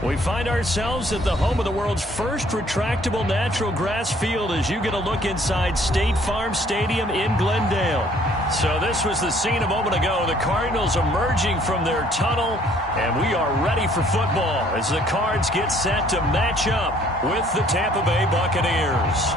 We find ourselves at the home of the world's first retractable natural grass field as you get a look inside State Farm Stadium in Glendale. So this was the scene a moment ago. The Cardinals emerging from their tunnel, and we are ready for football as the Cards get set to match up with the Tampa Bay Buccaneers.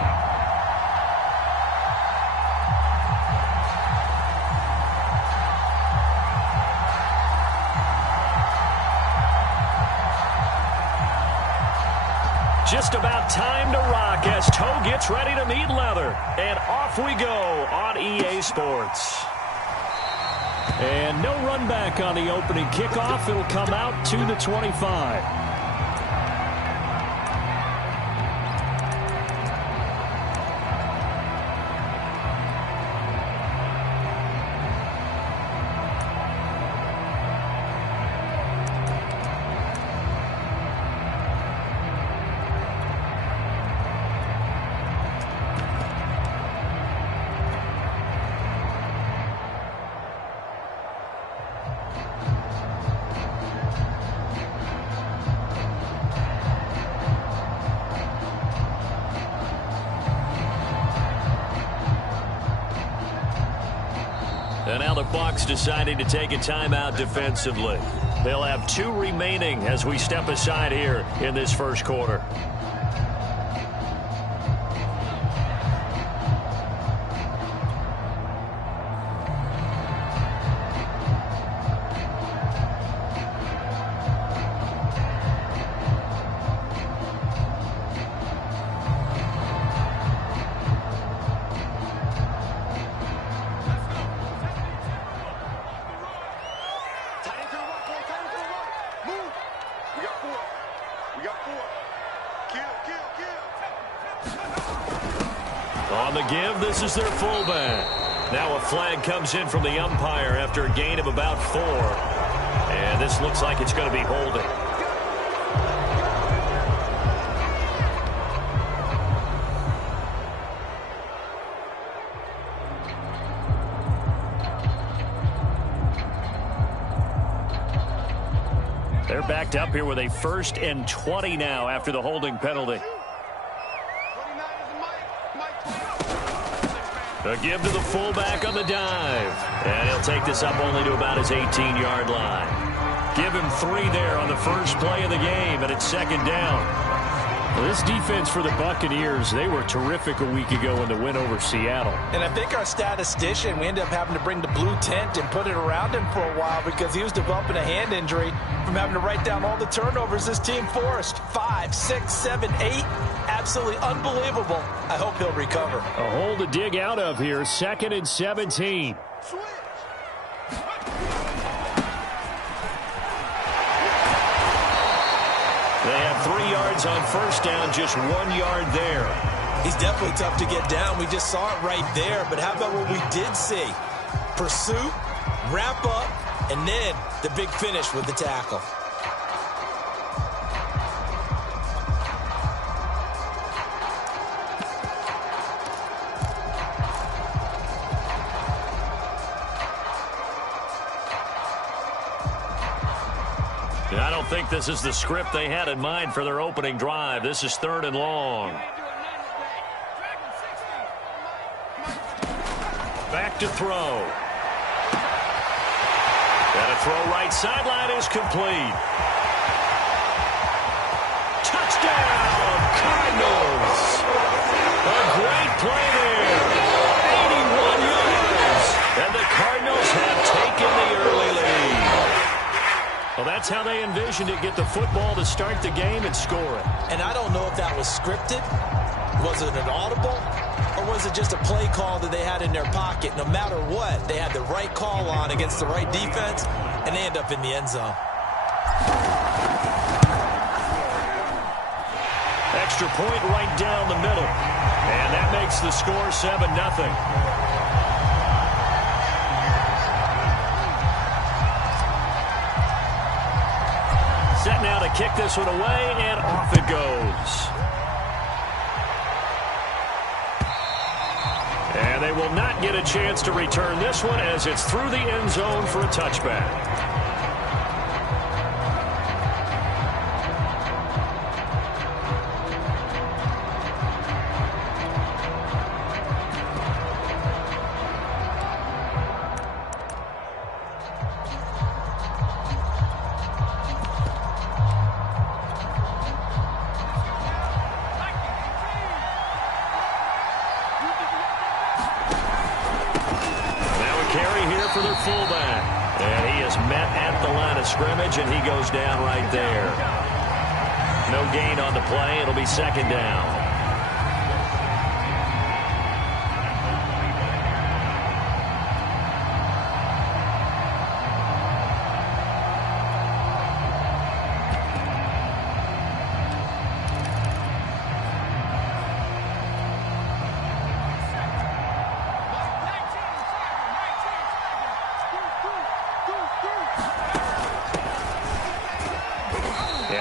Just about time to rock as toe gets ready to meet leather. And off we go on EA Sports. And no run back on the opening kickoff. It'll come out to the 25. And now the Bucs deciding to take a timeout defensively. They'll have 2 remaining as we step aside here in this first quarter. On the give, this is their fullback. Now a flag comes in from the umpire after a gain of about 4. And this looks like it's going to be holding. They're backed up here with a 1st and 20 now after the holding penalty. A give to the fullback on the dive. And he'll take this up only to about his 18-yard line. Give him 3 there on the first play of the game, and it's 2nd down. Well, this defense for the Buccaneers, they were terrific a week ago in the win over Seattle. And I think our statistician, we ended up having to bring the blue tent and put it around him for a while because he was developing a hand injury from having to write down all the turnovers this team forced. 5, 6, 7, 8. Absolutely unbelievable. I hope he'll recover. A hole to dig out of here. 2nd and 17. They have 3 yards on first down, just 1 yard there. He's definitely tough to get down. We just saw it right there. But how about what we did see? Pursuit, wrap up, and then the big finish with the tackle. I don't think this is the script they had in mind for their opening drive. This is 3rd and long. Back to throw. And a throw right sideline is complete. Touchdown, Cardinals. A great play there. 81 yards. And the Cardinals have taken the early lead. Well, that's how they envisioned it. Get the football to start the game and score it. And I don't know if that was scripted. Was it an audible? Or was it just a play call that they had in their pocket? No matter what, they had the right call on against the right defense, and they end up in the end zone. Extra point right down the middle. And that makes the score 7-0. Set now to kick this one away, and off it goes. And they will not get a chance to return this one as it's through the end zone for a touchback. of scrimmage, and he goes down right there. No gain on the play. It'll be second down.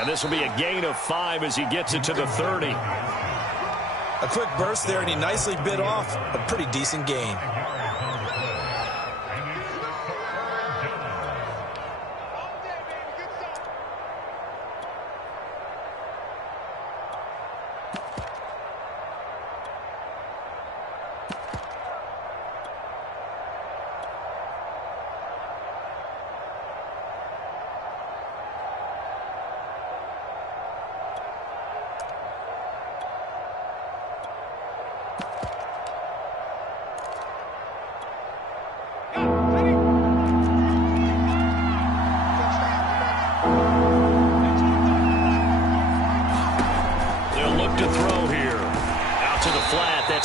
This will be a gain of 5 as he gets it to the 30. A quick burst there, and he nicely bit off a pretty decent gain.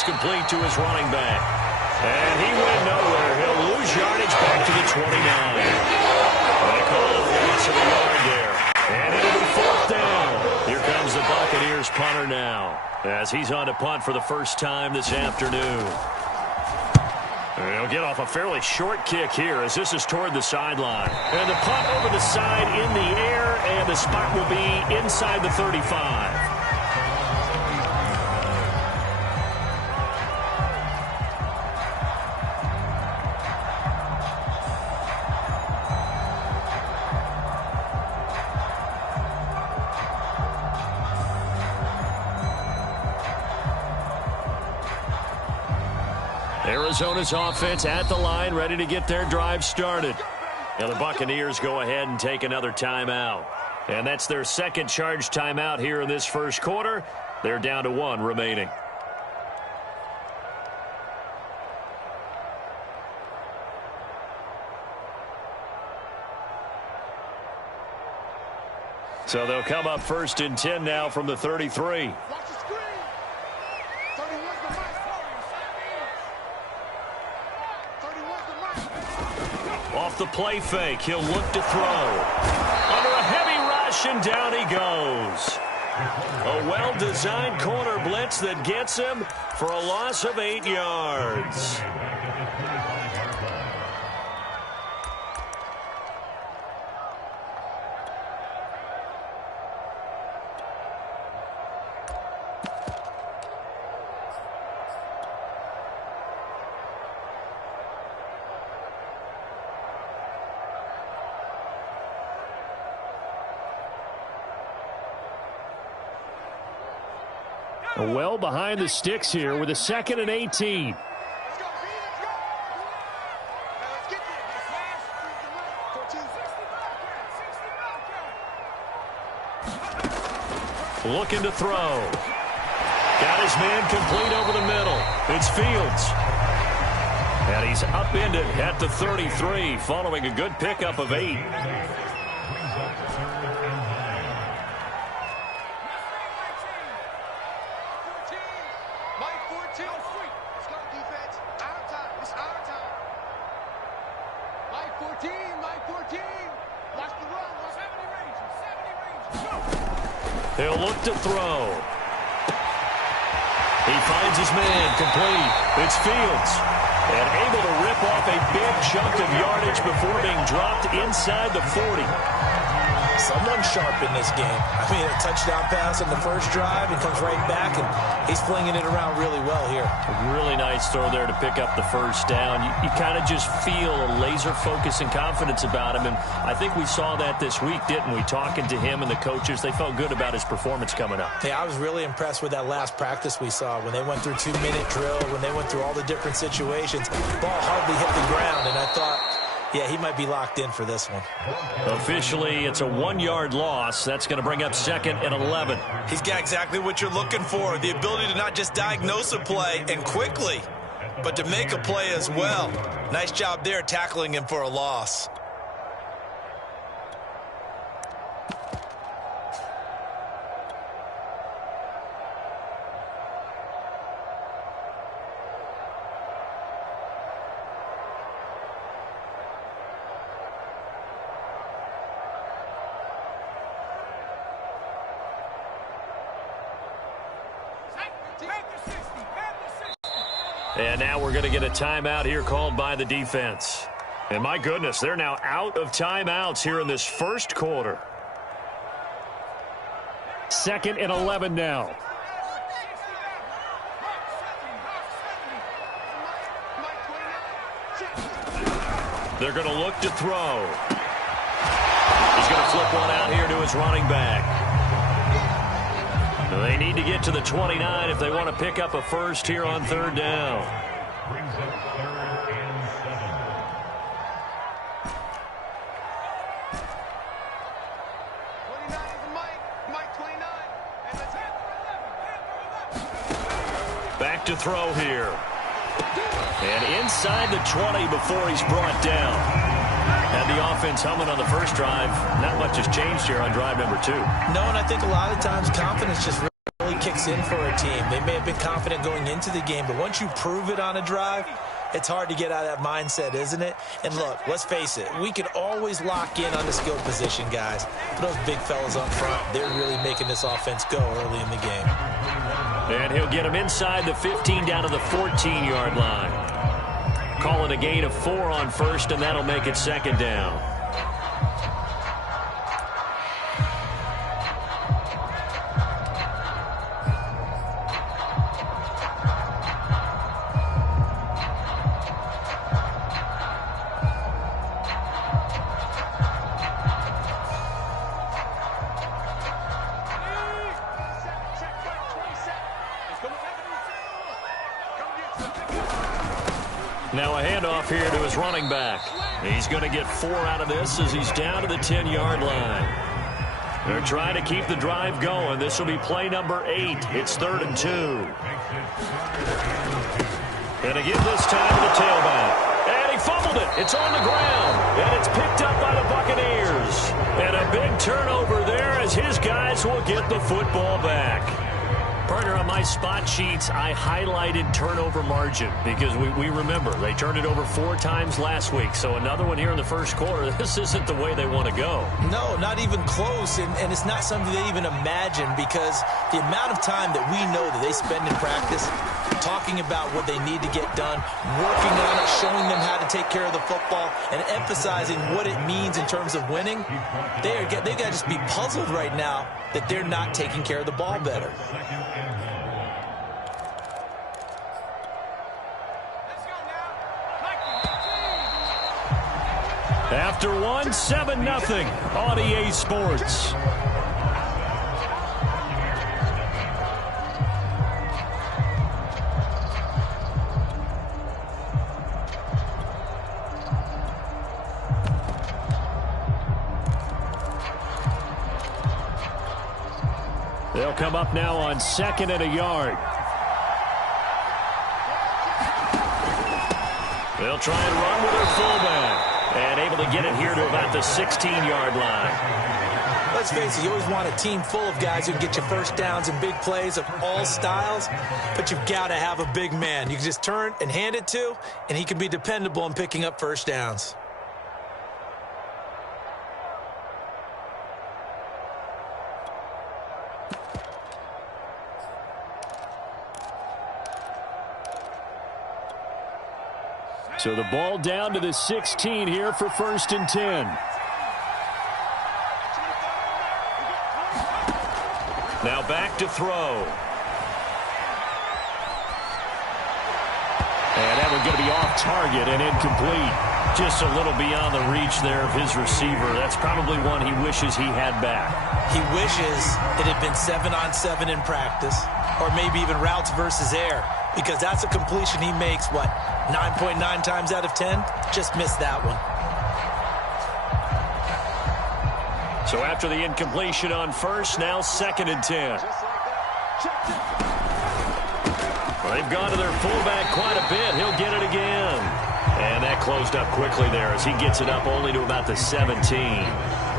Complete to his running back. And he went nowhere. He'll lose yardage back to the 29. And a call of loss of a yard there. And it'll be fourth down. Here comes the Buccaneers punter now, as he's on to punt for the first time this afternoon. He'll get off a fairly short kick here as this is toward the sideline. And the punt over the side in the air, and the spot will be inside the 35. Arizona's offense at the line, ready to get their drive started. Now the Buccaneers go ahead and take another timeout. And that's their second charge timeout here in this first quarter. They're down to 1 remaining. So they'll come up first and 10 now from the 33. Off the play fake, he'll look to throw. Under a heavy rush, and down he goes. A well-designed corner blitz that gets him for a loss of 8 yards. Well behind the sticks here with a 2nd and 18. Looking to throw. Got his man complete over the middle. It's Fields. And he's upended at the 33 following a good pickup of 8. He'll look to throw. He finds his man complete. It's Fields. And able to rip off a big chunk of yardage before being dropped inside the 40. Someone sharp in this game. I mean, a touchdown pass in the first drive and comes right back, and he's flinging it around really well here. A really nice throw there to pick up the first down. You kind of just feel a laser focus and confidence about him, and I think we saw that this week, didn't we? Talking to him and the coaches, they felt good about his performance coming up. Yeah, I was really impressed with that last practice we saw when they went through 2-minute drill, when they went through all the different situations. Ball hardly hit the ground, and I thought, yeah, he might be locked in for this one. Officially, it's a 1-yard loss. That's going to bring up 2nd and 11. He's got exactly what you're looking for, the ability to not just diagnose a play and quickly, but to make a play as well. Nice job there tackling him for a loss. And now we're going to get a timeout here called by the defense. And my goodness, they're now out of timeouts here in this first quarter. 2nd and 11 now. They're going to look to throw. He's going to flip one out here to his running back. They need to get to the 29 if they want to pick up a first here on 3rd down. Brings up 3rd and 7. Back to throw here. And inside the 20 before he's brought down. Had the offense humming on the first drive. Not much has changed here on drive number 2. No, and I think a lot of times confidence just really kicks in for a team. They may have been confident going into the game, but once you prove it on a drive, it's hard to get out of that mindset, isn't it? And look, let's face it, we can always lock in on the skill position, guys. But those big fellas up front, they're really making this offense go early in the game. And he'll get him inside the 15 down to the 14-yard line. Call it a gain of 4 on first, and that'll make it 2nd down. Now a handoff here to his running back. He's going to get 4 out of this as he's down to the 10-yard line. They're trying to keep the drive going. This will be play number 8. It's 3rd and 2. And again this time to the tailback. And he fumbled it. It's on the ground. And it's picked up by the Buccaneers. And a big turnover there as his guys will get the football back. Partner, on my spot sheets, I highlighted turnover margin because we remember they turned it over 4 times last week. So another one here in the first quarter. This isn't the way they want to go. No, not even close. And it's not something they even imagine because the amount of time that we know that they spend in practice talking about what they need to get done, working on it, showing them how to take care of the football, and emphasizing what it means in terms of winning, they got to just be puzzled right now that they're not taking care of the ball better. After 1, 7-0 on EA Sports. They'll come up now on 2nd and a yard. They'll try and run with their fullback. And able to get it here to about the 16-yard line. Let's face it, you always want a team full of guys who can get you first downs and big plays of all styles, but you've got to have a big man you can just turn and hand it to, and he can be dependable in picking up first downs. So the ball down to the 16 here for 1st and 10. Now back to throw. And that one's going to be off target and incomplete. Just a little beyond the reach there of his receiver. That's probably one he wishes he had back. He wishes it had been 7-on-7 in practice, or maybe even routes versus air, because that's a completion he makes, 9.9 times out of 10? Just missed that one. So after the incompletion on first, now 2nd and 10. Well, they've gone to their fullback quite a bit. He'll get it again. And that closed up quickly there as he gets it up only to about the 17.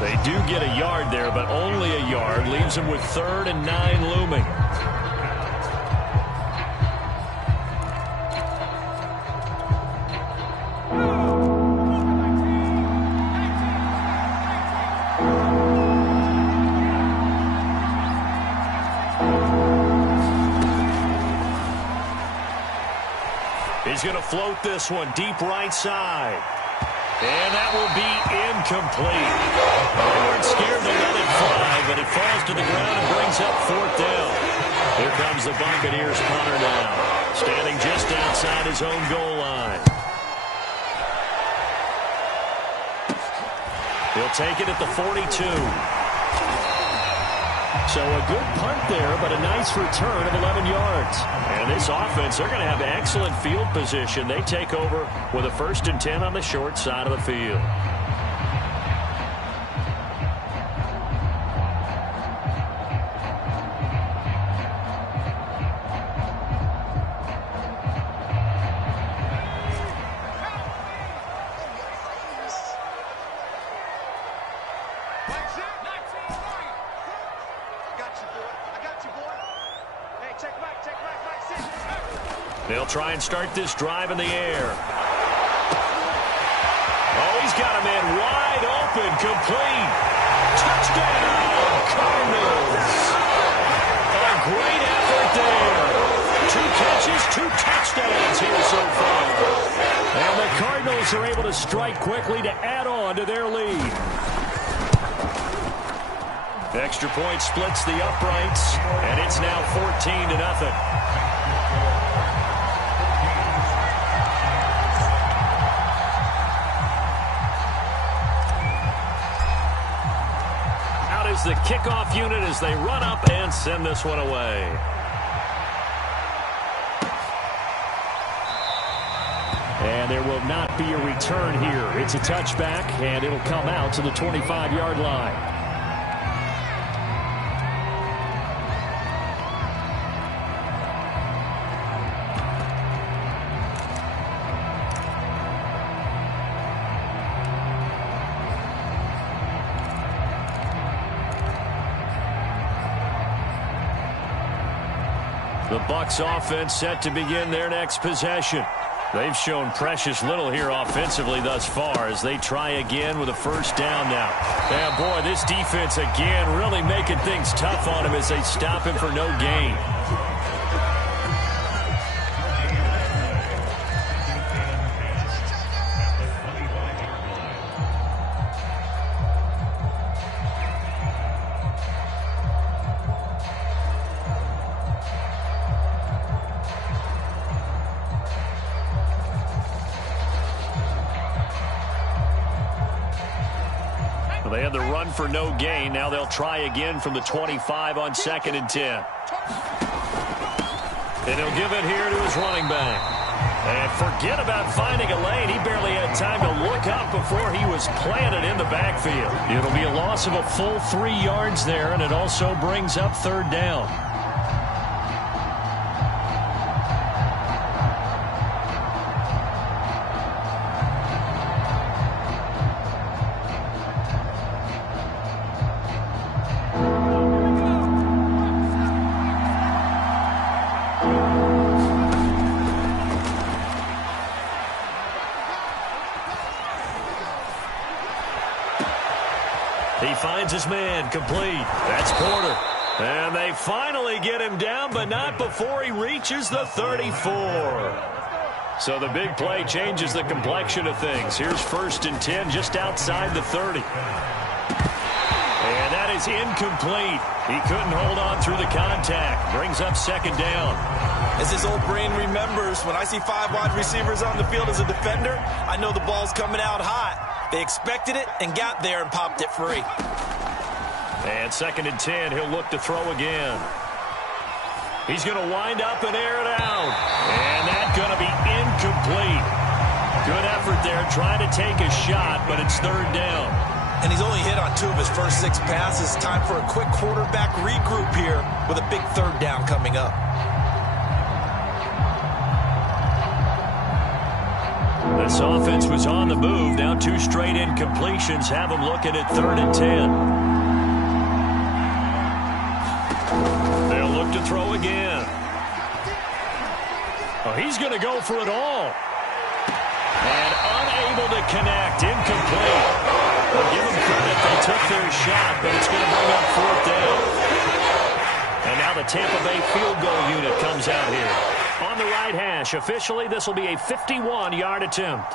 They do get a yard there, but only a yard. Leaves them with 3rd and 9 looming. He's going to float this one deep right side. And that will be incomplete. They weren't scared to let it fly, but it falls to the ground and brings up 4th down. Here comes the Buccaneers punter now, standing just outside his own goal line. He'll take it at the 42. So a good punt there, but a nice return of 11 yards. And this offense, they're going to have excellent field position. They take over with a 1st and 10 on the short side of the field. They'll try and start this drive in the air. Oh, he's got a man wide open, complete. Touchdown, Cardinals. A great effort there. 2 catches, 2 touchdowns here so far. And the Cardinals are able to strike quickly to add on to their lead. Extra point splits the uprights, and it's now 14-0. The kickoff unit as they run up and send this one away. And there will not be a return here. It's a touchback, and it'll come out to the 25-yard line. The Bucs offense set to begin their next possession. They've shown precious little here offensively thus far as they try again with a 1st down now. And boy, this defense again really making things tough on him as they stop him for no gain. They had the run for no gain. Now they'll try again from the 25 on 2nd and 10. And he'll give it here to his running back. And forget about finding a lane. He barely had time to look up before he was planted in the backfield. It'll be a loss of a full 3 yards there, and it also brings up 3rd down. He finds his man, complete. That's Porter. And they finally get him down, but not before he reaches the 34. So the big play changes the complexion of things. Here's 1st and 10 just outside the 30. And that is incomplete. He couldn't hold on through the contact. Brings up 2nd down. As his old brain remembers, when I see 5 wide receivers on the field as a defender, I know the ball's coming out hot. They expected it and got there and popped it free. And 2nd and 10, he'll look to throw again. He's going to wind up and air it out. And that's going to be incomplete. Good effort there, trying to take a shot, but it's 3rd down. And he's only hit on 2 of his first 6 passes. Time for a quick quarterback regroup here with a big 3rd down coming up. This offense was on the move. Now 2 straight incompletions have them looking at 3rd and 10. They'll look to throw again. Oh, he's going to go for it all. And unable to connect. Incomplete. Well, give them credit. They took their shot, but it's going to bring up 4th down. And now the Tampa Bay field goal unit comes out here. on the right hash. Officially, this will be a 51-yard attempt.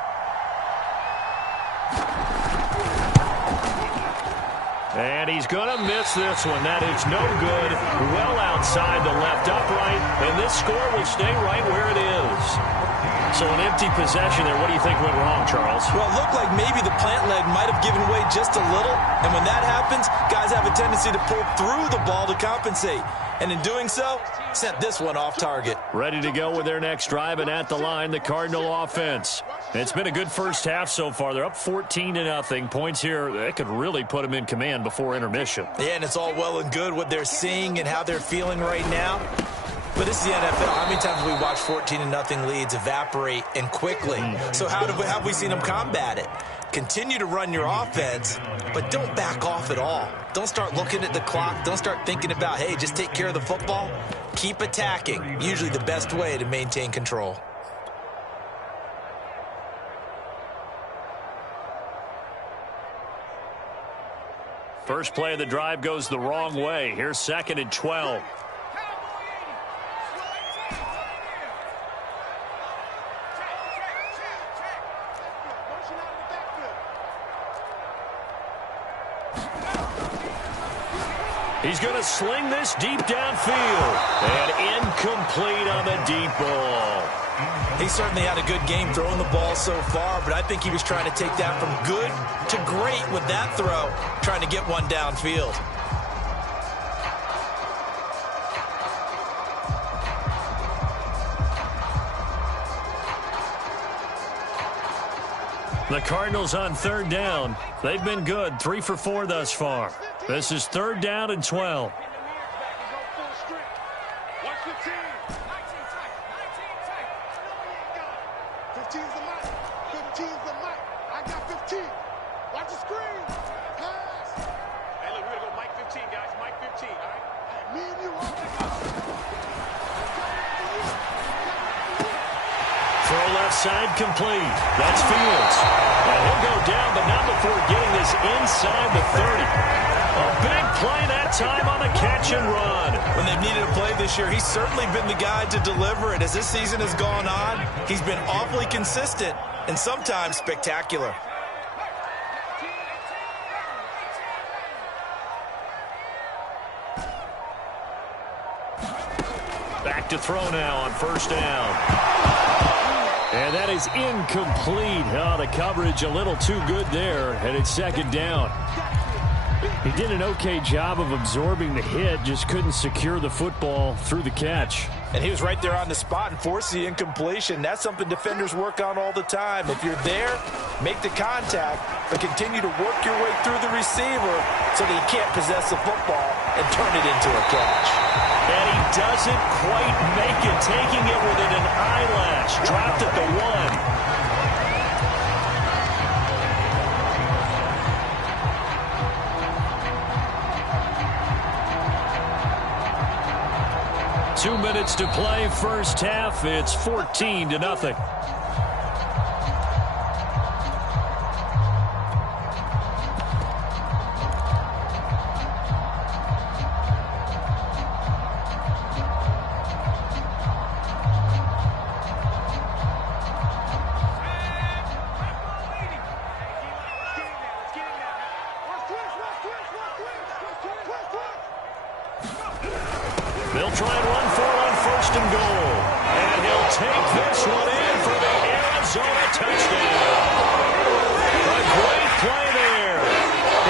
And he's going to miss this one. That is no good. Well outside the left upright. And this score will stay right where it is. So an empty possession there. What do you think went wrong, Charles? Well, it looked like maybe the plant leg might have given way just a little. And when that happens, guys have a tendency to pull through the ball to compensate. And in doing so, sent this one off target. Ready to go with their next drive, and at the line, the Cardinal offense. It's been a good first half so far. They're up 14-0. Points here, they could really put them in command before intermission. Yeah, and it's all well and good what they're seeing and how they're feeling right now. But this is the NFL. How many times have we watched 14-0 leads evaporate and quickly? So how have we seen them combat it? Continue to run your offense, but don't back off at all. Don't start looking at the clock. Don't start thinking about, hey, just take care of the football. Keep attacking. Usually the best way to maintain control. First play of the drive goes the wrong way. Here's 2nd and 12. He's going to sling this deep downfield. And incomplete on the deep ball. He certainly had a good game throwing the ball so far, but I think he was trying to take that from good to great with that throw, trying to get one downfield. The Cardinals on 3rd down. They've been good, 3 for 4 thus far. This is 3rd down and 12. Throw left side complete. That's Fields. And he'll go down, but not before getting this inside the 30. A big play that time on the catch and run. When they've needed a play this year, he's certainly been the guy to deliver it. As this season has gone on, he's been awfully consistent and sometimes spectacular. Back to throw now on 1st down. And that is incomplete. Oh, the coverage a little too good there, and it's 2nd down. He did an okay job of absorbing the hit, just couldn't secure the football through the catch. And he was right there on the spot and forced the incompletion. That's something defenders work on all the time. If you're there, make the contact, but continue to work your way through the receiver so that he can't possess the football and turn it into a catch. And he doesn't quite make it, taking it within an eyelash. Dropped at the 1. 2 minutes to play, first half. It's 14-0. They'll try and run for it on 1st and goal. And he'll take this one in for the Arizona touchdown. A great play there.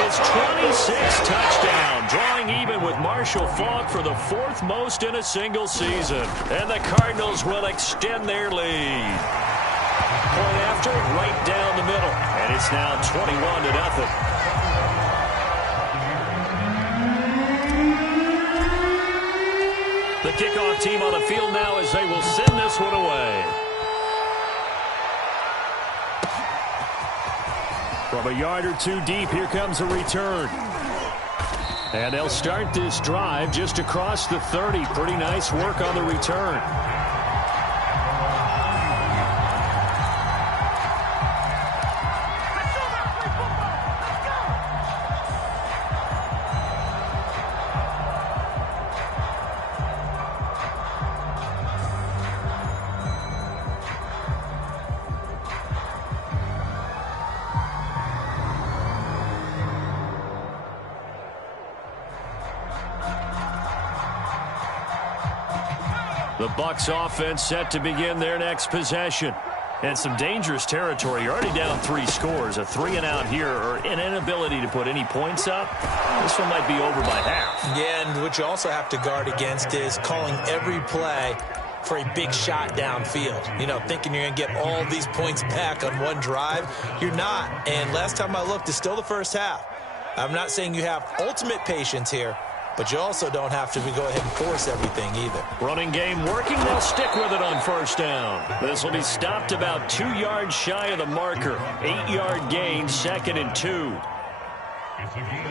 His 26th touchdown, drawing even with Marshall Faulk for the 4th most in a single season. And the Cardinals will extend their lead. Point after, right down the middle. And it's now 21-0. The kickoff team on the field now as they will send this one away. From a yard or two deep, here comes a return. And they'll start this drive just across the 30. Pretty nice work on the return. The Bucs offense set to begin their next possession. And some dangerous territory. You're already down 3 scores. A 3-and-out here, or an inability to put any points up. This one might be over by half. Yeah, and what you also have to guard against is calling every play for a big shot downfield. You know, thinking you're going to get all these points back on one drive. You're not. And last time I looked, it's still the first half. I'm not saying you have ultimate patience here, but you also don't have to go ahead and force everything either. Running game working. They'll stick with it on first down. This will be stopped about 2 yards shy of the marker. 8-yard gain, 2nd and 2.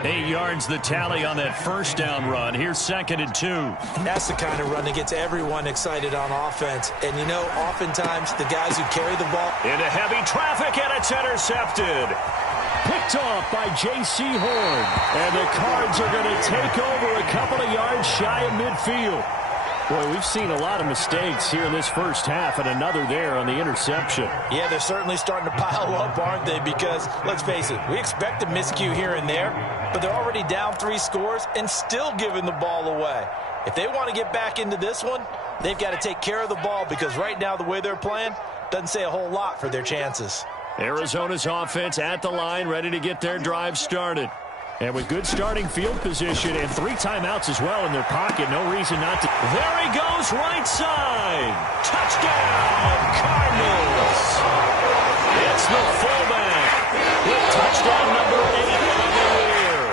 8 yards the tally on that first down run. Here's 2nd and 2. That's the kind of run that gets everyone excited on offense. And, you know, oftentimes the guys who carry the ball. Into heavy traffic, and it's intercepted. Picked off by J.C. Horn. And the Cards are going to take over a couple of yards shy of midfield. Boy, we've seen a lot of mistakes here in this first half, and another there on the interception. Yeah, they're certainly starting to pile up, aren't they? Because, let's face it, we expect a miscue here and there, but they're already down 3 scores and still giving the ball away. If they want to get back into this one, they've got to take care of the ball, because right now the way they're playing doesn't say a whole lot for their chances. Arizona's offense at the line, ready to get their drive started. And with good starting field position and 3 timeouts as well in their pocket, no reason not to. There he goes, right side. Touchdown, Cardinals. It's the fullback with touchdown number 8 on the year.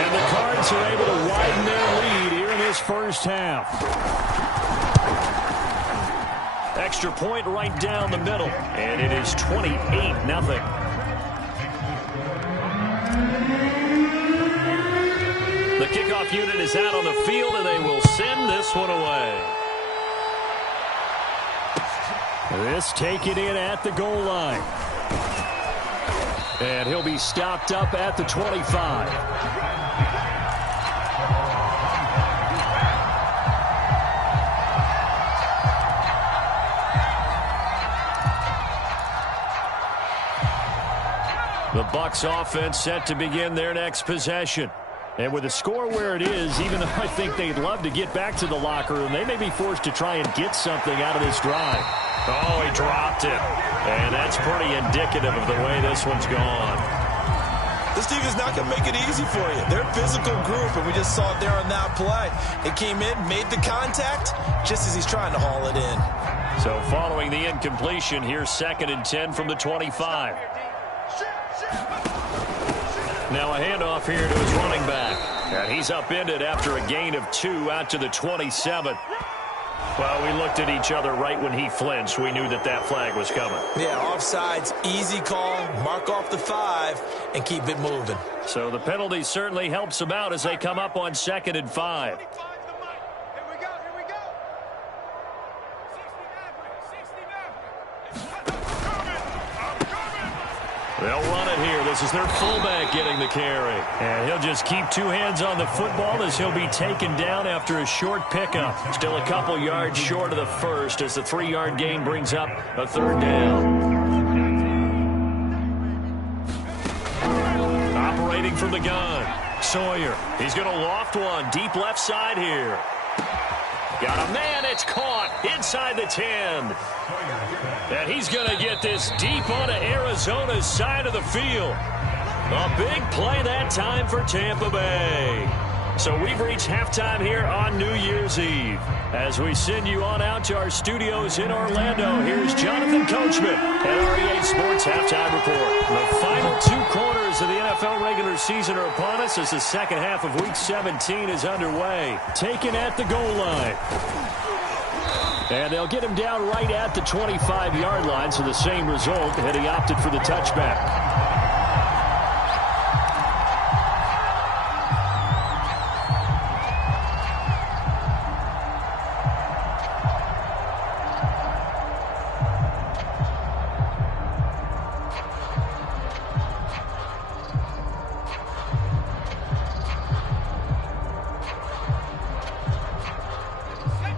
And the Cards are able to widen their lead here in this first half. Extra point right down the middle, and it is 28-0. The kickoff unit is out on the field, and they will send this one away. This taken in at the goal line. And he'll be stopped up at the 25. The Bucs offense set to begin their next possession. And with the score where it is, even though I think they'd love to get back to the locker room, they may be forced to try and get something out of this drive. Oh, he dropped it. And that's pretty indicative of the way this one's gone. This team is not going to make it easy for you. They're a physical group, and we just saw it there on that play. It came in, made the contact, just as he's trying to haul it in. So following the incompletion, here's 2nd and 10 from the 25. Now a handoff here to his running back. And he's upended after a gain of 2 out to the 27. Well, we looked at each other right when he flinched. We knew that that flag was coming. Yeah, offsides, easy call, mark off the 5, and keep it moving. So the penalty certainly helps him out as they come up on 2nd and 5. They'll run it here. This is their fullback getting the carry. And he'll just keep 2 hands on the football as he'll be taken down after a short pickup. Still a couple yards short of the first as the 3-yard gain brings up a 3rd down. Operating from the gun, Sawyer. He's going to loft one deep left side here. Got a man. It's caught inside the 10. And he's going to get this deep onto Arizona's side of the field. A big play that time for Tampa Bay. So we've reached halftime here on New Year's Eve. As we send you on out to our studios in Orlando, here's Jonathan Coachman at REA Sports Halftime Report. The final 2 quarters of the NFL regular season are upon us as the second half of Week 17 is underway. Taken at the goal line. And they'll get him down right at the 25-yard line, so the same result, and he opted for the touchback.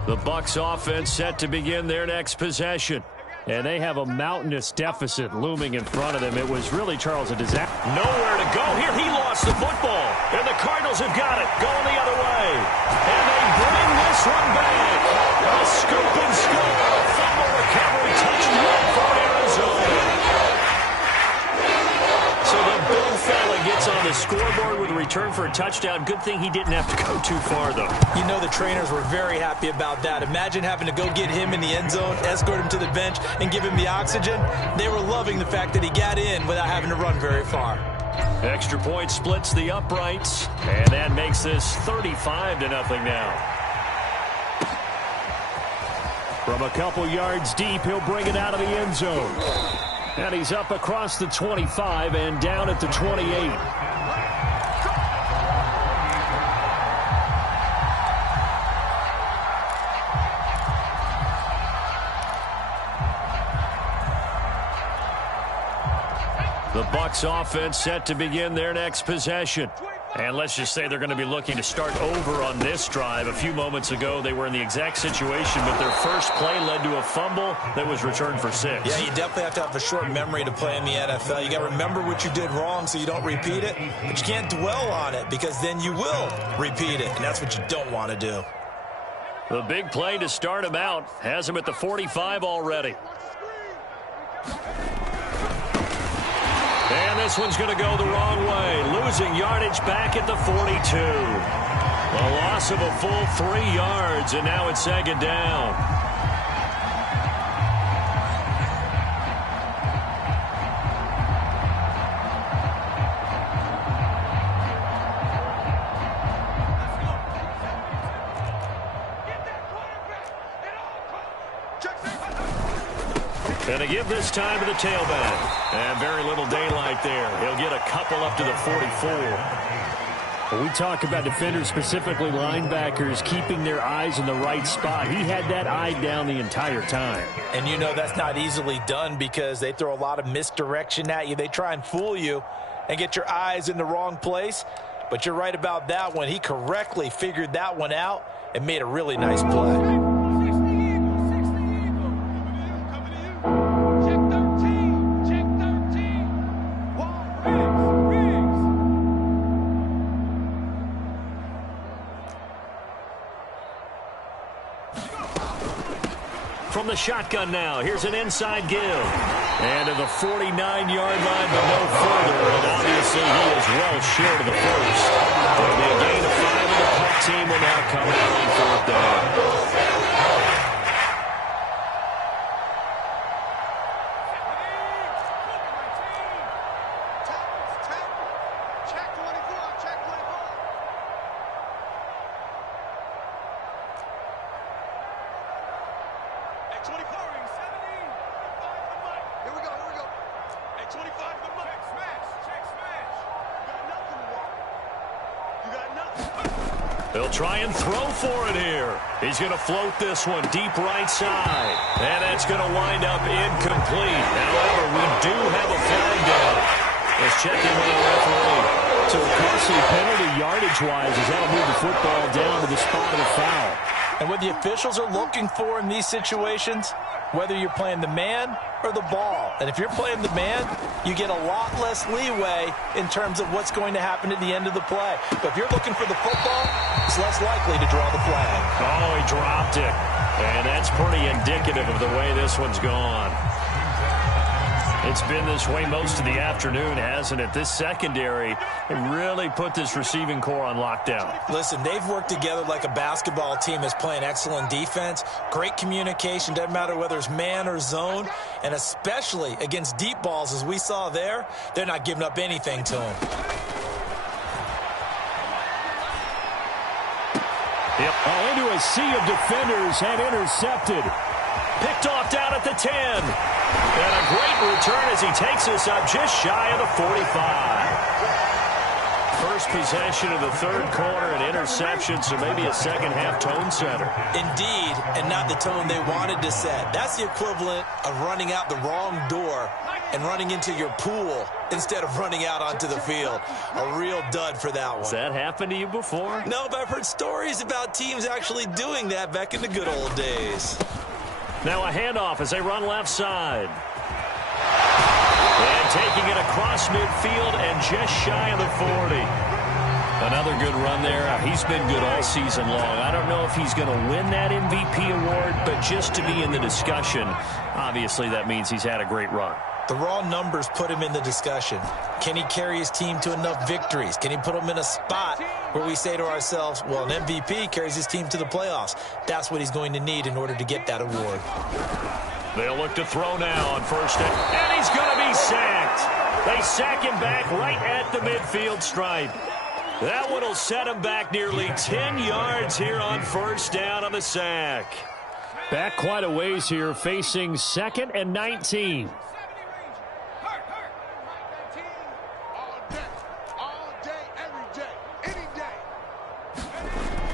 The Bucs offense set to begin their next possession. And they have a mountainous deficit looming in front of them. It was really, Charles, a disaster. Nowhere to go here. He lost the football. And the Cardinals have got it. Going the other way. And they bring this one back. A return for a touchdown. Good thing he didn't have to go too far, though. You know the trainers were very happy about that. Imagine having to go get him in the end zone, escort him to the bench, and give him the oxygen. They were loving the fact that he got in without having to run very far. Extra point splits the uprights, and that makes this 35-0 now. From a couple yards deep, he'll bring it out of the end zone. And he's up across the 25 and down at the 28. The Bucs offense set to begin their next possession. And let's just say they're going to be looking to start over on this drive. A few moments ago, they were in the exact situation, but their first play led to a fumble that was returned for 6. Yeah, you definitely have to have a short memory to play in the NFL. You got to remember what you did wrong so you don't repeat it, but you can't dwell on it because then you will repeat it, and that's what you don't want to do. The big play to start him out has him at the 45 already. And this one's going to go the wrong way. Losing yardage back at the 42. A loss of a full 3 yards, and now it's second down. And to give this time to the tailback. And very little daylight there. He'll get a couple up to the 44. When we talk about defenders, specifically linebackers, keeping their eyes in the right spot, he had that eye down the entire time. And you know that's not easily done because they throw a lot of misdirection at you. They try and fool you and get your eyes in the wrong place. But you're right about that one. He correctly figured that one out and made a really nice play. From the shotgun now, here's an inside give. And to the 49-yard line, but no further. And obviously he is well short of the first. There'll be a gain of 5, and the punt team will now come out on 4th down. He'll try and throw for it here. He's going to float this one deep right side. And that's going to wind up incomplete. However, we do have a flag down. Let's check in with the referee. So a costly penalty yardage-wise as that'll move the football down to the spot of the foul. And what the officials are looking for in these situations, whether you're playing the man or the ball. And if you're playing the man, you get a lot less leeway in terms of what's going to happen at the end of the play. But if you're looking for the football, it's less likely to draw the flag. Oh, he dropped it. And that's pretty indicative of the way this one's gone. It's been this way most of the afternoon, hasn't it? This secondary really put this receiving core on lockdown. Listen, they've worked together like a basketball team that's playing excellent defense. Great communication, doesn't matter whether it's man or zone. And especially against deep balls, as we saw there, they're not giving up anything to them. Yep. Into a sea of defenders and intercepted. Picked off down at the 10. And a great return as he takes us up just shy of the 45. First possession of the third quarter, an interception, so maybe a second-half tone setter. Indeed, and not the tone they wanted to set. That's the equivalent of running out the wrong door and running into your pool instead of running out onto the field. A real dud for that one. Has that happened to you before? No, but I've heard stories about teams actually doing that back in the good old days. Now a handoff as they run left side. And taking it across midfield and just shy of the 40. Another good run there. He's been good all season long. I don't know if he's going to win that MVP award, but just to be in the discussion, obviously that means he's had a great run. The raw numbers put him in the discussion. Can he carry his team to enough victories? Can he put them in a spot where we say to ourselves, well, an MVP carries his team to the playoffs. That's what he's going to need in order to get that award. They'll look to throw now on first down. And he's going to be sacked. They sack him back right at the midfield stripe. That one will set him back nearly 10 yards here on first down on the sack. Back quite a ways here, facing 2nd and 19.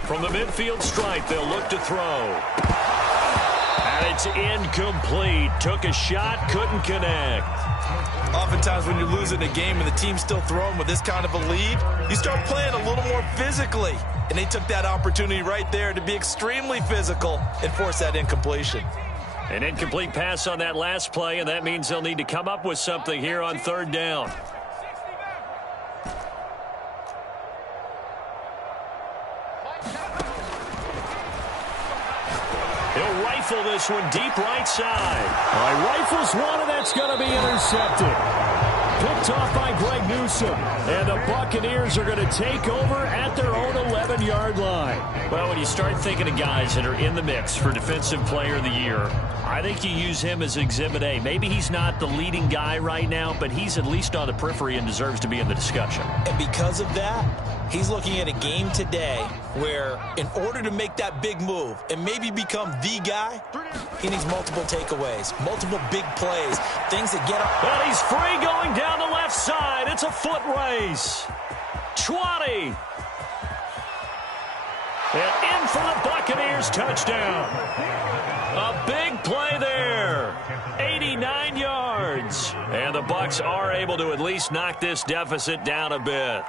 From the midfield stripe, they'll look to throw. And it's incomplete. Took a shot, couldn't connect. Oftentimes when you're losing a game and the team's still throwing with this kind of a lead, you start playing a little more physically. And they took that opportunity right there to be extremely physical and force that incompletion. An incomplete pass on that last play, and that means they'll need to come up with something here on third down. He'll rifle this one deep right side. All right, rifles one, and that's going to be intercepted. Picked off by Greg Newsome. And the Buccaneers are going to take over at their own 11-yard line. Well, when you start thinking of guys that are in the mix for Defensive Player of the Year, I think you use him as Exhibit A. Maybe he's not the leading guy right now, but he's at least on the periphery and deserves to be in the discussion. And because of that, he's looking at a game today where in order to make that big move and maybe become the guy, he needs multiple takeaways, multiple big plays, things that get up. Well, he's free going down the left side. It's a foot race. 20. And in for the Buccaneers touchdown. A big play there. 89 yards. And the Bucs are able to at least knock this deficit down a bit.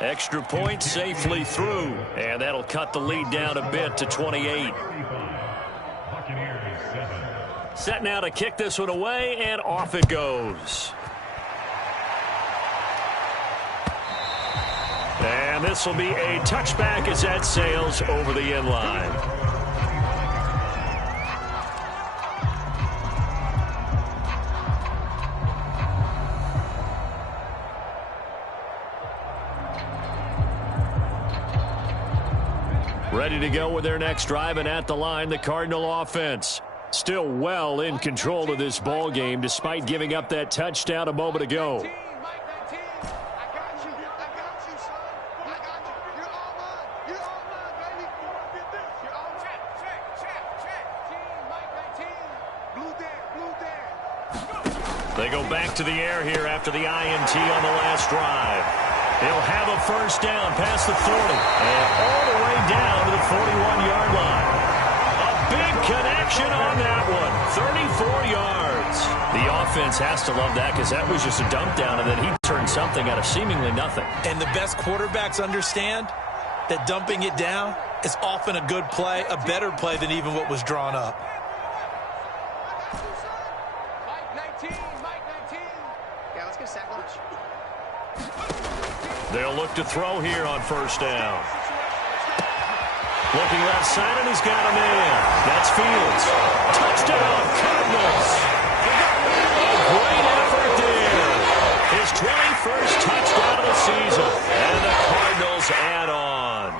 Extra point safely through. And that'll cut the lead down a bit to 28. Set now to kick this one away, and off it goes. And this will be a touchback as that sails over the end line. Ready to go with their next drive, and at the line, the Cardinal offense. Still well in control of this ball game, despite giving up that touchdown a moment ago. They go back to the air here after the INT on the last drive. He'll have a first down past the 40 and all the way down to the 41-yard line. A big connection on that one. 34 yards. The offense has to love that because that was just a dump down, and then he turned something out of seemingly nothing. And the best quarterbacks understand that dumping it down is often a good play, a better play than even what was drawn up. They'll look to throw here on first down. Looking left side, and he's got a man. That's Fields. Touchdown, Cardinals. A great effort there. His 21st touchdown of the season. And the Cardinals add on.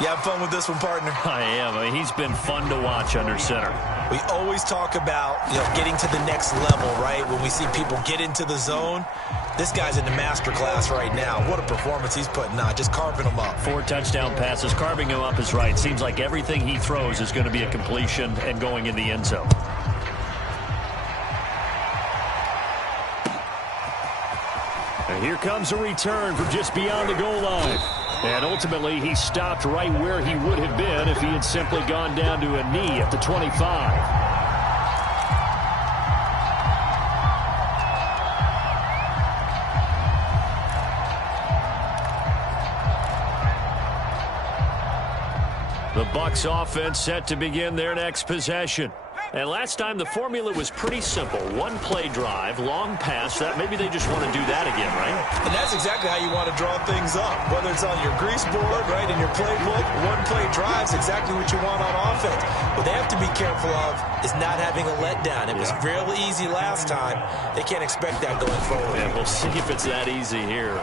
You have fun with this one, partner? I am. I mean, he's been fun to watch under center. We always talk about, getting to the next level, right? When we see people get into the zone, this guy's in the master class right now. What a performance he's putting on, just carving them up. 4 touchdown passes. Carving him up is right. Seems like everything he throws is going to be a completion and going in the end zone. And here comes a return from just beyond the goal line. And ultimately, he stopped right where he would have been if he had simply gone down to a knee at the 25. The Bucs offense set to begin their next possession. And last time, the formula was pretty simple. One-play drive, long pass. That maybe they just want to do that again, right? And that's exactly how you want to draw things up. Whether it's on your grease board, right, in your playbook, one-play drive's exactly what you want on offense. What they have to be careful of is not having a letdown. It was real easy last time. They can't expect that going forward. Yeah, we'll see if it's that easy here.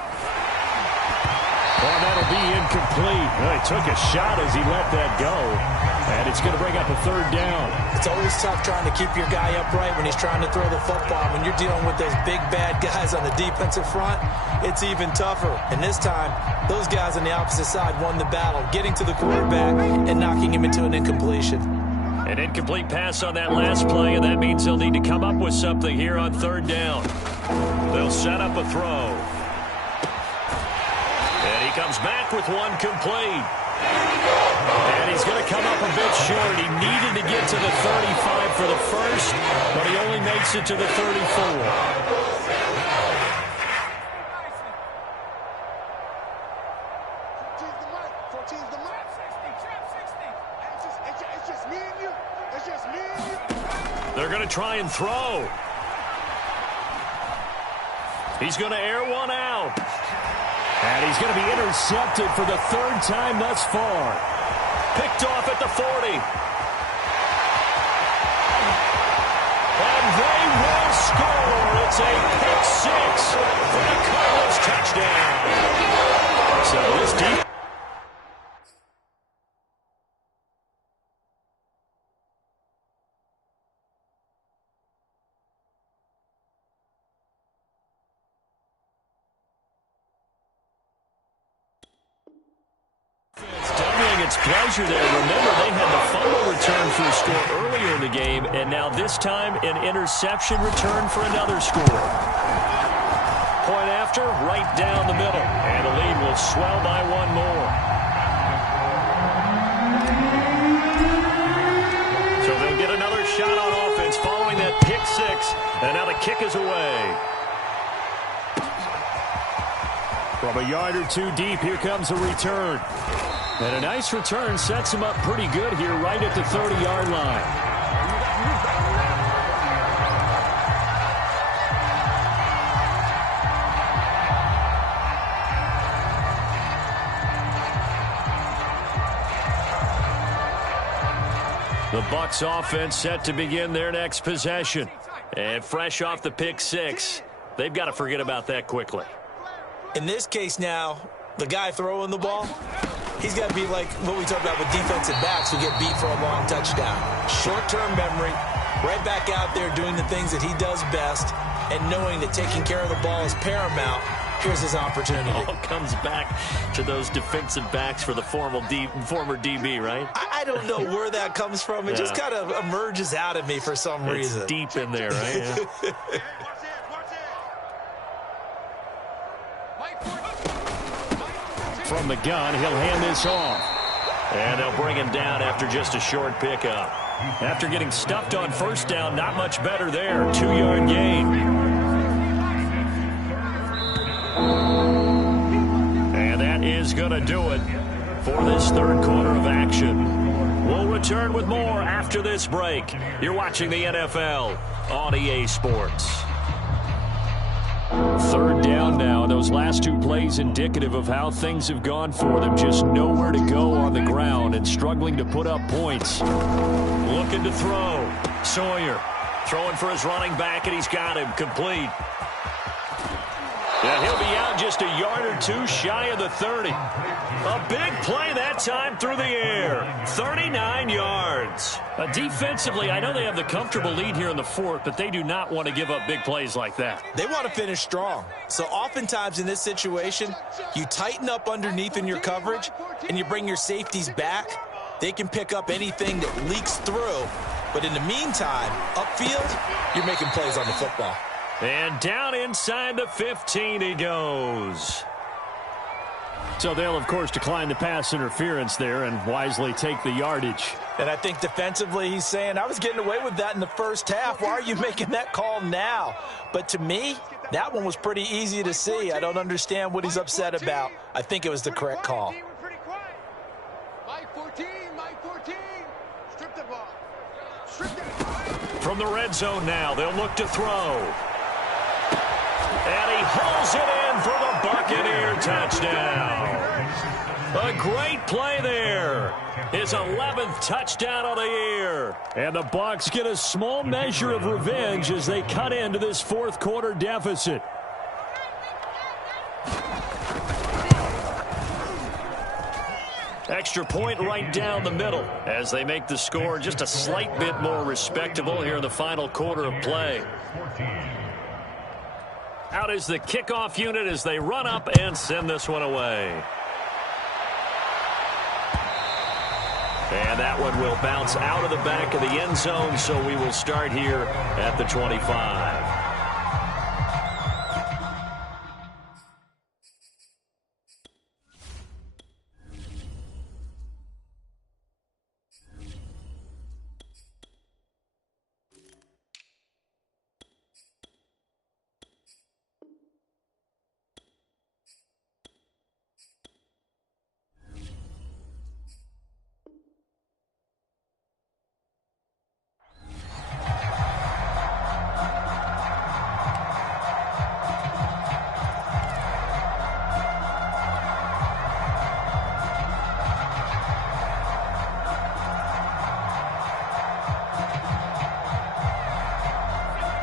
Well, that'll be incomplete. Well, he took a shot as he let that go. And it's going to bring up a third down. It's always tough trying to keep your guy upright when he's trying to throw the football. When you're dealing with those big, bad guys on the defensive front, it's even tougher. And this time, those guys on the opposite side won the battle, getting to the quarterback and knocking him into an incompletion. An incomplete pass on that last play, and that means they'll need to come up with something here on third down. They'll set up a throw. And he comes back with one complete. And he's going to come up a bit short. He needed to get to the 35 for the first, but he only makes it to the 34. They're going to try and throw. He's going to air one out. And he's going to be intercepted for the third time thus far. Picked off at the 40. And they will score. It's a pick six for the Cardinals touchdown. So this deep. Its pleasure there. Remember, they had the fumble return for a score earlier in the game, and now this time an interception return for another score. Point after, right down the middle, and the lead will swell by one more. So they'll get another shot on offense following that pick six, and now the kick is away. From a yard or two deep, here comes a return. And a nice return sets him up pretty good here right at the 30-yard line. The Bucs offense set to begin their next possession. And fresh off the pick six, they've got to forget about that quickly. In this case now, the guy throwing the ball, he's got to be like what we talked about with defensive backs who get beat for a long touchdown. Short-term memory, right back out there doing the things that he does best, and knowing that taking care of the ball is paramount. Here's his opportunity. It all comes back to those defensive backs for the former DB, right? I don't know where that comes from. It just kind of emerges out of me for some reason. It's deep in there, right? Yeah. From the gun, he'll hand this off. And they'll bring him down after just a short pickup. After getting stuffed on first down, not much better there. 2-yard gain. And that is going to do it for this third quarter of action. We'll return with more after this break. You're watching the NFL on EA Sports. Third down now. Those last two plays indicative of how things have gone for them. Just nowhere to go on the ground and struggling to put up points. Looking to throw. Sawyer throwing for his running back, and he's got him complete. And he'll be out just a yard or two shy of the 30. A big play that time through the air. 39 yards. Defensively, I know they have the comfortable lead here in the fourth, but they do not want to give up big plays like that. They want to finish strong. So oftentimes in this situation, you tighten up underneath in your coverage, and you bring your safeties back. They can pick up anything that leaks through. But in the meantime, upfield, you're making plays on the football. And down inside the 15 he goes. So they'll, of course, decline the pass interference there and wisely take the yardage. And I think defensively he's saying, I was getting away with that in the first half. Why are you making that call now? But to me, that one was pretty easy to see. I don't understand what he's upset about. I think it was the correct call. Mike 14, Mike 14. Strip the ball. Strip the ball. From the red zone now, they'll look to throw. And he hauls it in for the Buccaneer touchdown. A great play there. His 11th touchdown of the year. And the Bucs get a small measure of revenge as they cut into this fourth quarter deficit. Extra point right down the middle as they make the score just a slight bit more respectable here in the final quarter of play. Out is the kickoff unit as they run up and send this one away. And that one will bounce out of the back of the end zone, so we will start here at the 25.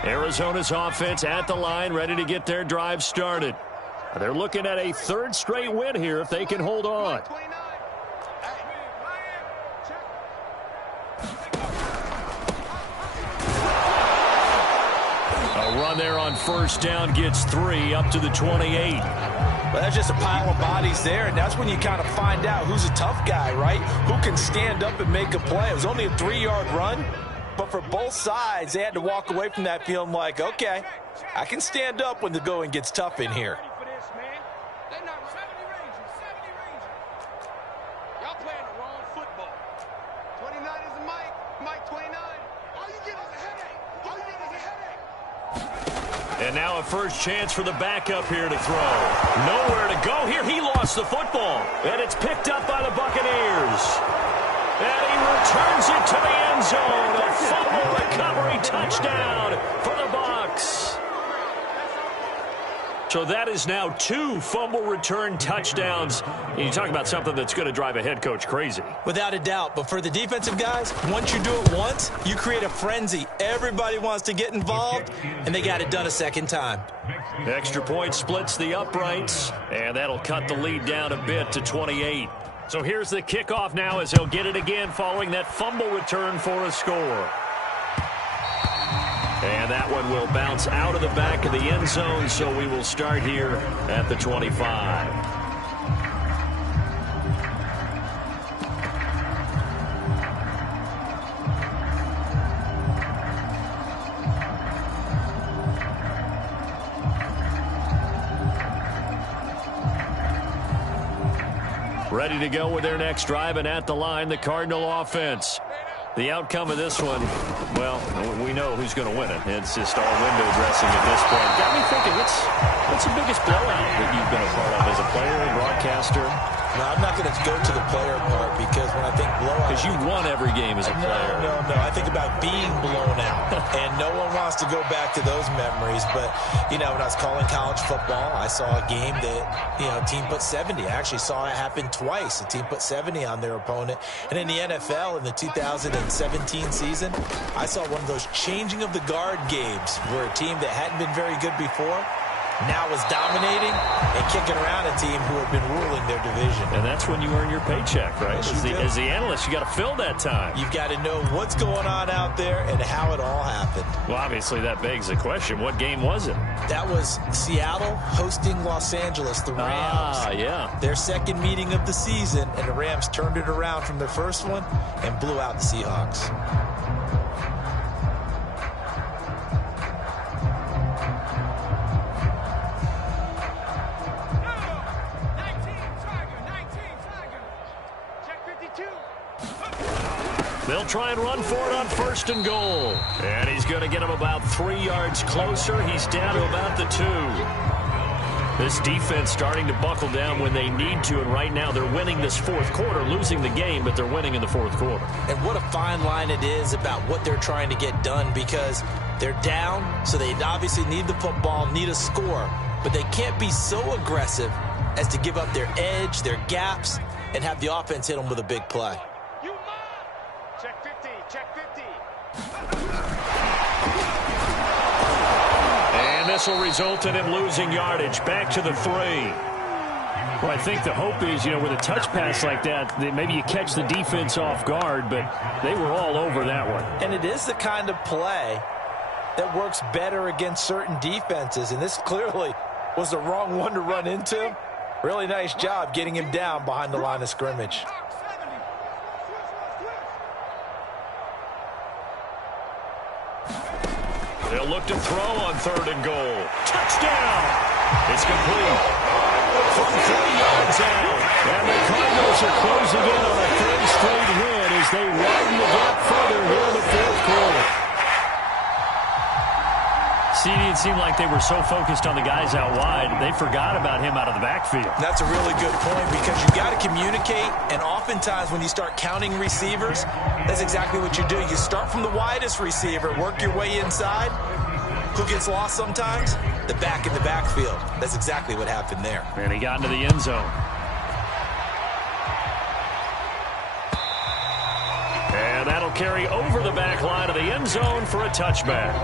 Arizona's offense at the line, ready to get their drive started. They're looking at a third straight win here if they can hold on. A run there on first down gets 3 up to the 28. Well, that's just a pile of bodies there, and that's when you kind of find out who's a tough guy, right? Who can stand up and make a play. It was only a 3-yard run. But for both sides, they had to walk away from that feeling like, okay, I can stand up when the going gets tough in here. Y'all playing the wrong football. 29 is a Mike 29. All you get is a headache. All you get is a headache. And now a first chance for the backup here to throw. Nowhere to go here. He lost the football. And it's picked up by the Buccaneers. And he returns it to the end zone. A fumble recovery touchdown for the Bucs. So that is now 2 fumble return touchdowns. And you talk about something that's going to drive a head coach crazy. Without a doubt. But for the defensive guys, once you do it once, you create a frenzy. Everybody wants to get involved, and they got it done a second time. Extra point splits the uprights, and that'll cut the lead down a bit to 28. So here's the kickoff now as he'll get it again following that fumble return for a score. And that one will bounce out of the back of the end zone, so we will start here at the 25. Ready to go with their next drive, and at the line, the Cardinal offense. The outcome of this one, well, we know who's going to win it. It's just all window dressing at this point. Got me thinking, what's the biggest blowout that you've been a part of as a player and broadcaster? No, I'm not going to go to the player part because when I think blowout... Because you won every game as a player. No. I think about being blown out. And no one wants to go back to those memories. But, you know, when I was calling college football, I saw a game that, you know, a team put 70. I actually saw it happen twice. A team put 70 on their opponent. And in the NFL, in the 2017 season, I saw one of those changing of the guard games where a team that hadn't been very good before now was dominating and kicking around a team who had been ruling their division. And that's when you earn your paycheck, right? As the analyst, you got to fill that time. You've got to know what's going on out there and how it all happened. Well, obviously that begs the question, what game was it? That was Seattle hosting Los Angeles, the Rams. Yeah. Their second meeting of the season, and the Rams turned it around from their first one and blew out the Seahawks. They'll try and run for it on first and goal. And he's going to get him about 3 yards closer. He's down to about the 2. This defense starting to buckle down when they need to, and right now they're winning this fourth quarter, losing the game, but they're winning in the fourth quarter. And what a fine line it is about what they're trying to get done, because they're down, so they obviously need the football, need a score, but they can't be so aggressive as to give up their edge, their gaps, and have the offense hit them with a big play. Check 50, check 50. And this will result in him losing yardage. Back to the 3. Well, I think the hope is, with a touch pass like that maybe you catch the defense off guard, but they were all over that one. And it is the kind of play that works better against certain defenses, and this clearly was the wrong one to run into. Really nice job getting him down behind the line of scrimmage. They'll look to throw on 3rd and goal. Touchdown! It's complete. From 30 yards out. And the Cardinals are closing in on a 3rd straight win as they widen the gap further here in the fourth quarter. See, it seemed like they were so focused on the guys out wide, they forgot about him out of the backfield. That's a really good point, because you got to communicate, and oftentimes when you start counting receivers, that's exactly what you do. You start from the widest receiver, work your way inside. Who gets lost sometimes? The back in the backfield. That's exactly what happened there. And he got into the end zone. And that'll carry over the back line of the end zone for a touchback.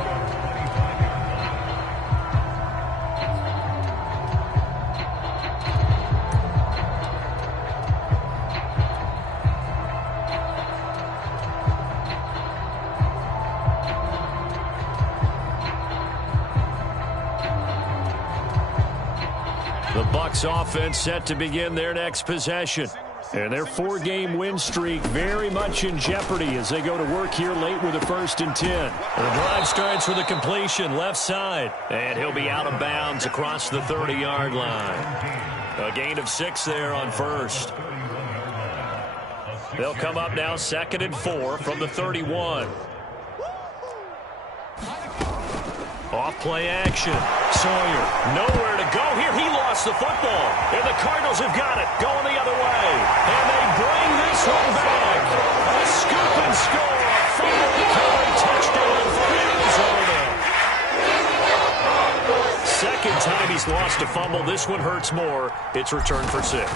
The Bucs offense set to begin their next possession. And their 4-game win streak very much in jeopardy as they go to work here late with a 1st and 10. The drive starts with a completion left side. And he'll be out of bounds across the 30-yard line. A gain of 6 there on 1st. They'll come up now 2nd and 4 from the 31. Off play action. Sawyer, nowhere to go here. He lost the football. And the Cardinals have got it. Going the other way. And they bring this one back. A scoop and score. Fumble recovery touchdown for Arizona. Second time he's lost a fumble. This one hurts more. It's returned for 6.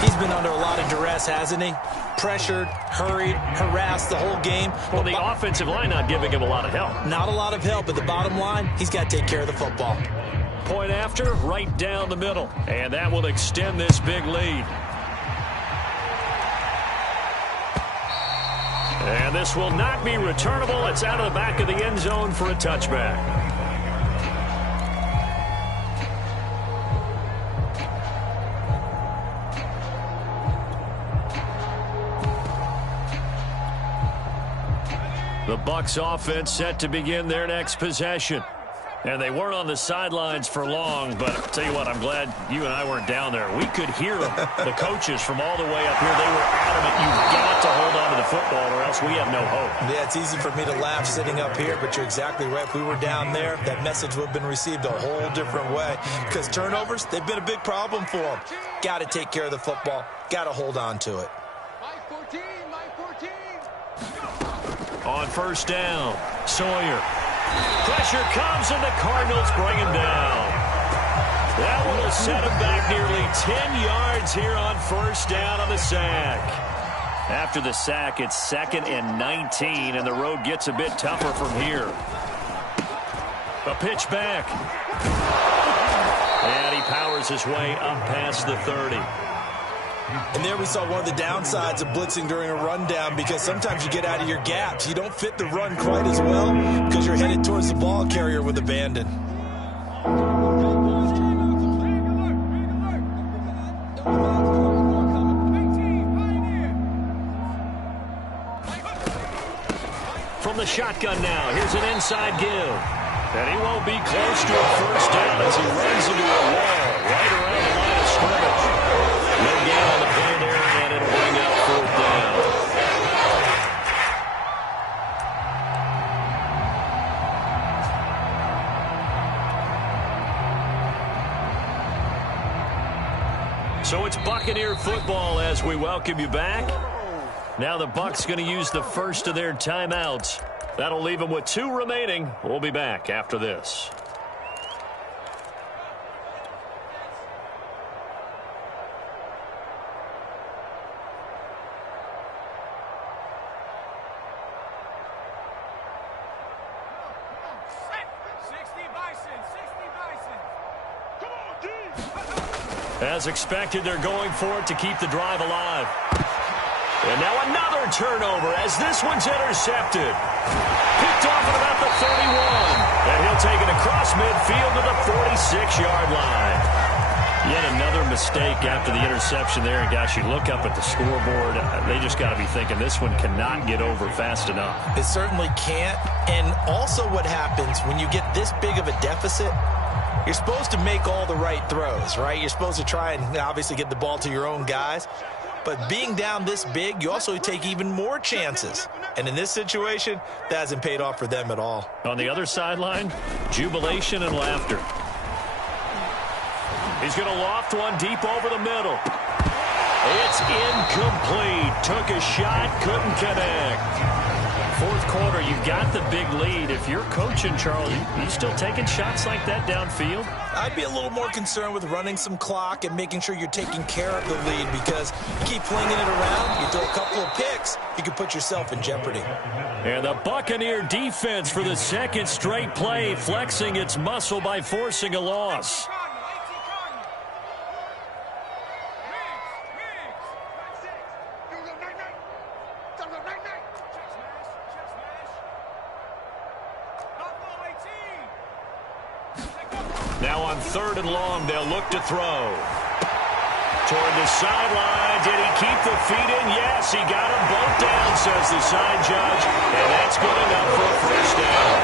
He's been under a lot of duress, hasn't he? Pressured, hurried, harassed the whole game. Well, the offensive line not giving him a lot of help. Not a lot of help, but the bottom line, he's got to take care of the football. Point after, right down the middle. And that will extend this big lead. And this will not be returnable. It's out of the back of the end zone for a touchback. The Bucs offense set to begin their next possession. And they weren't on the sidelines for long, but I'll tell you what, I'm glad you and I weren't down there. We could hear them, the coaches from all the way up here. They were adamant, you've got to hold on to the football or else we have no hope. Yeah, it's easy for me to laugh sitting up here, but you're exactly right. If we were down there, that message would have been received a whole different way. Because turnovers, they've been a big problem for them. Got to take care of the football. Got to hold on to it. My 14, my 14. On 1st down, Sawyer. Pressure comes, and the Cardinals bring him down. That one will set him back nearly 10 yards here on 1st down on the sack. After the sack, it's 2nd and 19, and the road gets a bit tougher from here. A pitch back. And he powers his way up past the 30. And there we saw one of the downsides of blitzing during a rundown, because sometimes you get out of your gaps. You don't fit the run quite as well because you're headed towards the ball carrier with abandon. From the shotgun now, here's an inside give. And he won't be close to a 1st down as he runs into a wall right around the line of scrimmage. No gain on the play there, and it'll bring up 4th down. So it's Buccaneer football as we welcome you back. Now the Bucs going to use the first of their timeouts. That'll leave them with 2 remaining. We'll be back after this. As expected, they're going for it to keep the drive alive. And now another turnover as this one's intercepted. Picked off at about the 31. And he'll take it across midfield to the 46-yard line. Yet another mistake after the interception there. And, gosh, you look up at the scoreboard. They just got to be thinking this one cannot get over fast enough. It certainly can't. And also what happens when you get this big of a deficit, you're supposed to make all the right throws, right? You're supposed to try and obviously get the ball to your own guys. But being down this big, you also take even more chances. And in this situation, that hasn't paid off for them at all. On the other sideline, jubilation and laughter. He's going to loft one deep over the middle. It's incomplete. Took a shot, couldn't connect. Fourth quarter, you've got the big lead. If you're coaching, Charles, you still taking shots like that downfield? I'd be a little more concerned with running some clock and making sure you're taking care of the lead, because you keep flinging it around, you throw a couple of picks, you can put yourself in jeopardy. And the Buccaneer defense for the second straight play, flexing its muscle by forcing a loss. Now on 3rd and long, they'll look to throw. Toward the sideline. Did he keep the feet in? Yes, he got them both down, says the side judge. And that's good enough for a first down.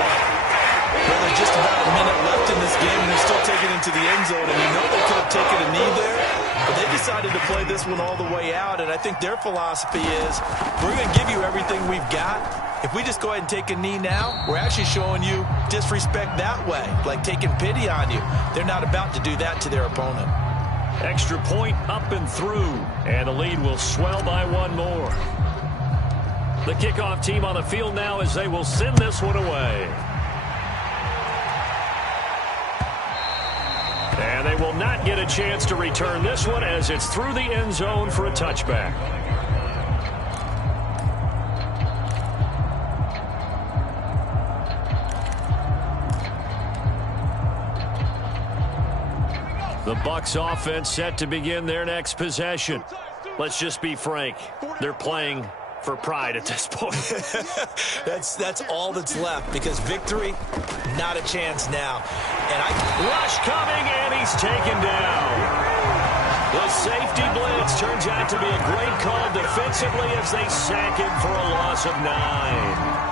Well, there's just about a minute left in this game, and they're still taking it into the end zone. And you know they could have taken a knee there, but they decided to play this one all the way out. And I think their philosophy is, we're going to give you everything we've got. If we just go ahead and take a knee now, we're actually showing you disrespect that way, like taking pity on you. They're not about to do that to their opponent. Extra point up and through, and the lead will swell by 1 more. The kickoff team on the field now as they will send this one away. And they will not get a chance to return this one as it's through the end zone for a touchback. The Bucs offense set to begin their next possession. Let's just be frank. They're playing for pride at this point. That's all that's left, because victory, not a chance now. And rush coming, and he's taken down. The safety blitz turns out to be a great call defensively as they sack him for a loss of 9.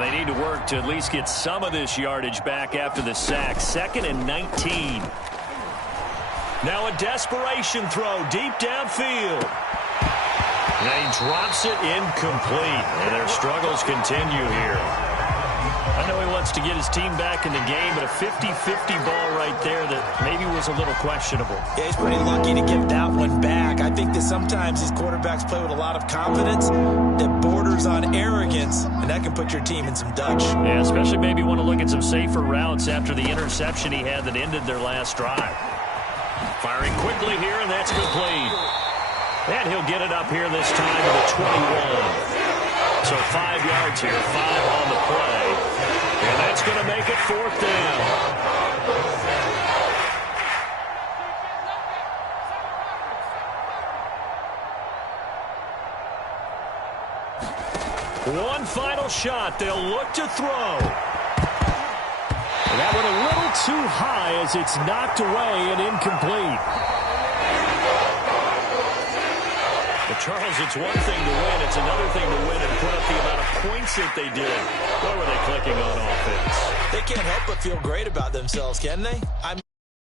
They need to work to at least get some of this yardage back after the sack. 2nd and 19. Now a desperation throw deep downfield. And he drops it incomplete. And their struggles continue here. I know he wants to get his team back in the game, but a 50-50 ball right there that maybe was a little questionable. Yeah, he's pretty lucky to get that one back. I think that sometimes these quarterbacks play with a lot of confidence that borders on arrogance, and that can put your team in some Dutch. Yeah, especially maybe want to look at some safer routes after the interception he had that ended their last drive. Firing quickly here, and that's complete. And he'll get it up here this time to the 21. So 5 yards here, 5 on the play. And that's going to make it 4th down. One final shot. They'll look to throw. And that one a little too high as it's knocked away and incomplete. But Charles, it's one thing to win. It's another thing to win and put up the amount of points that they did. What were they clicking on offense? They can't help but feel great about themselves, can they?